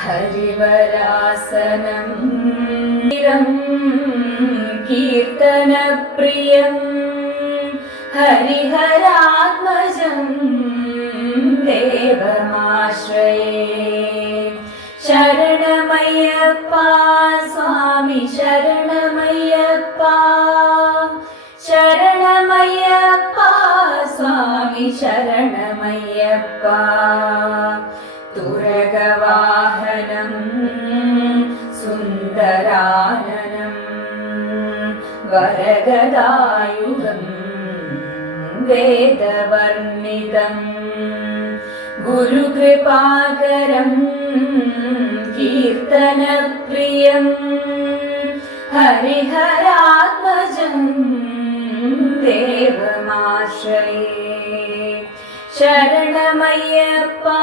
हरिवरासनं कीर्तनप्रियं हरिहरात्मजं देवमाश्रये। शरणमय्यप्पा स्वामी शरणमय्यप्पा, शरणमय्यप्पा स्वामी शरणमय्यप्पा। तुरगवाहनं सुन्दराननं वरगदायुधं वेदवर्णितं गुरुकृपाकरं कीर्तनप्रियं हरिहरात्मजं देवमाश्रये। शरणमय्यप्पा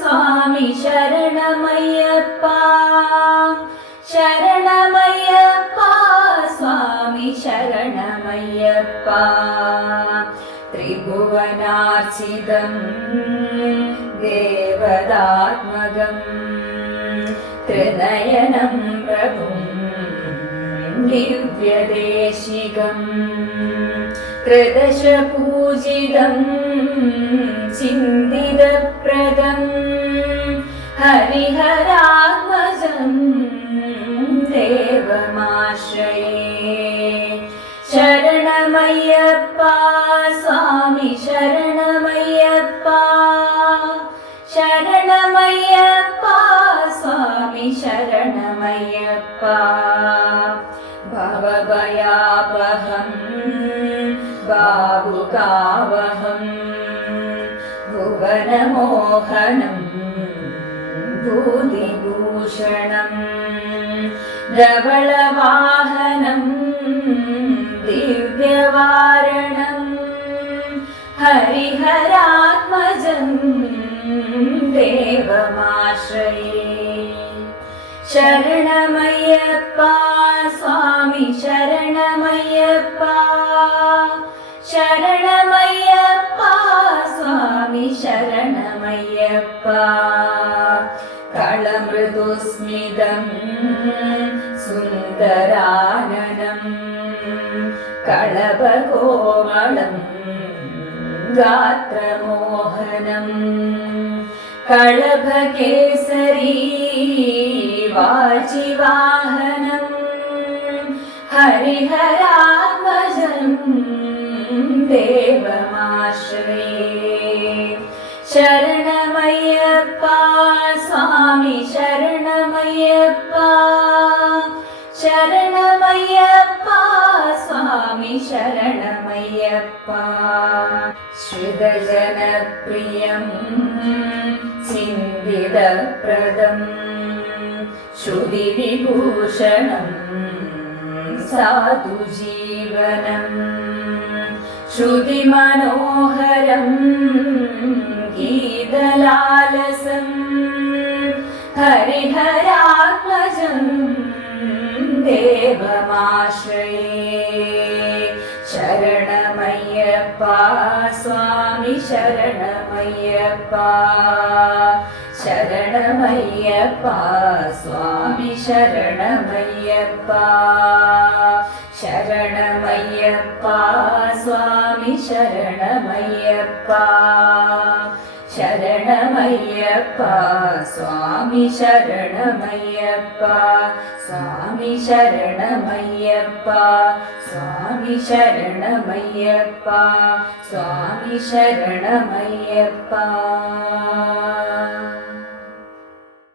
स्वामी शरणमय्यप्पा, शरणमय्यप्पा स्वामी शरणमय्यप्पा। त्रिभुवनार्चितं देवदात्मकं त्रिनयनं प्रभुं दिव्यदेशिकं त्रिदशपूजितं चिन्तितप्रदं हरिहरात्मजं देवमाश्रये। शरणमय्यप्पा स्वामी शरणमय्यप्पा, शरणमय्यप्पा स्वामी शरणमय्यप्पा। भवभयापहं भावुकावहं भुवनमोहनं भूतिभूषणं धवलवाहनं दिव्यवारणं हरिहरात्मजं देवमाश्रये। शरणमय्यप्पा स्वामी शरणमय्यप्पा, शरणमय्यप्पा स्वामी शरणमय्यप्पा। कलमृदुस्मितं सुन्दराननं कलभकोमलं गात्रमोहनं कलभकेसरी वाजिवाहनं हरिहरात्मजं देवमाश्रये। शरणमय्यप्पा स्वामी शरणमय्यप्पा, शरणमय्यप्पा स्वामी शरणमय्यप्पा। श्रुतजनप्रियं चिन्तितप्रदं श्रुतिविभूषणं साधुजीवनं श्रुतिमनोहरं गीतलालसं हरिहरात्मजं देवमाश्रये। शरणमय्यप्पा स्वामी शरणमय्यप्पा, शरणमय्यप्पा स्वामी शरणमय्यप्पा। शरणमय्यप्पा स्वामी शरणमय्यप्पा, शरणमय्यप्पा स्वामी शरणमय्यप्पा। स्वामी शरणमय्यप्पा, स्वामी शरणमय्यप्पा, स्वामी शरणमय्यप्पा।